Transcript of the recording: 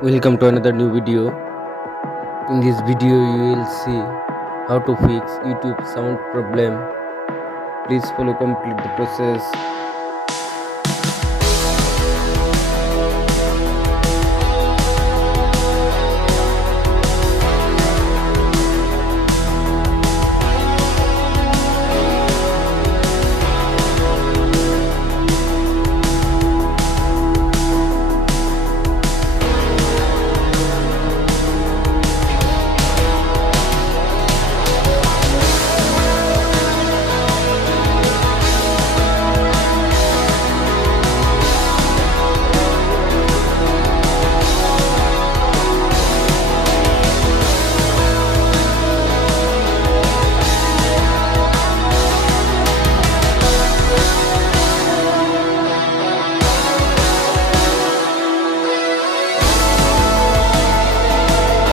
Welcome to another new video. In this video you will see how to fix YouTube sound problem. Please follow complete the process.